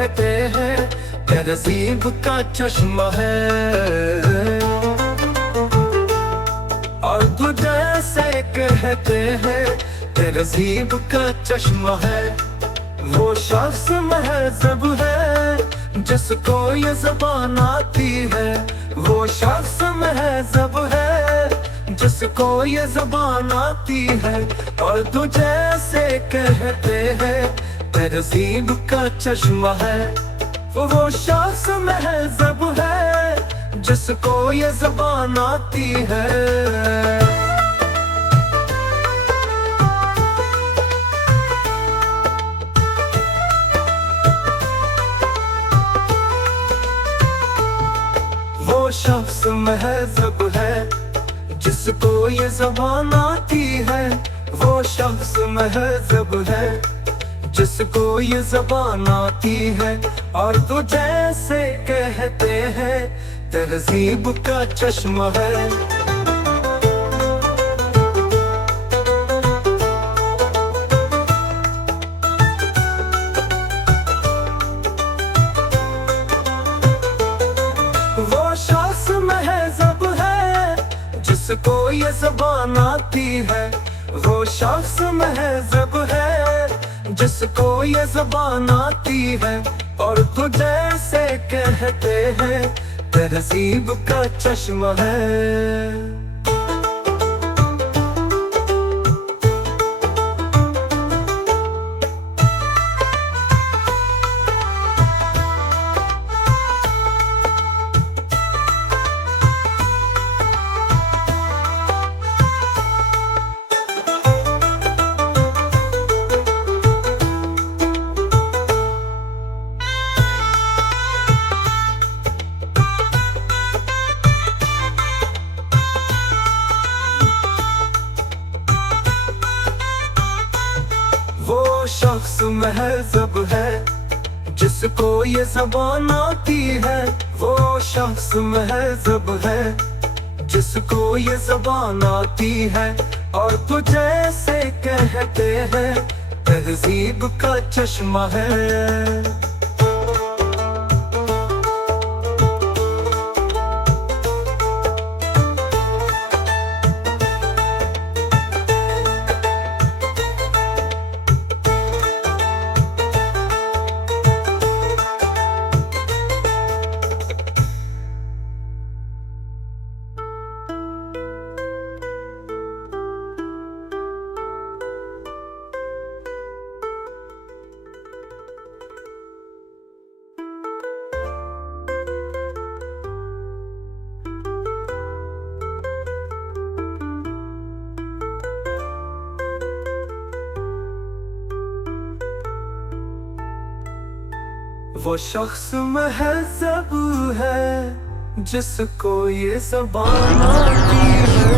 कहते हैं तहज़ीब का चश्मा है। और तू जैसे कहते हैं तहज़ीब का चश्मा है। वो शख्स महज़ब है जिसको ये ज़बान आती है। वो शख्स महज़ब है जिसको ये ज़बान आती है। और तू जैसे कहते हैं तहज़ीब का चश्मा है। वो शख्स महज़ब है जिसको ये ज़बान आती है। वो शख्स महज़ब है जिसको ये ज़बान आती है। वो शख्स महज़ब है जिसको ये ज़बान आती है। और तू जैसे कहते हैं तहज़ीब का चश्मा है। वो शख्स महज़ब है जिसको ये ज़बान आती है। वो शख्स महज़ब है जिसको ये ज़बान आती है। और तू जैसे कहते हैं तहज़ीब का चश्मा है। वो शख्स महज़ब है जिसको ये ज़बान आती है। वो शख्स महज़ब है जिसको ये ज़बान आती है। और तू जैसे कहते हैं तहज़ीब का चश्मा है। वो शख्स महज़ब है जिसको ये ज़बान आती है।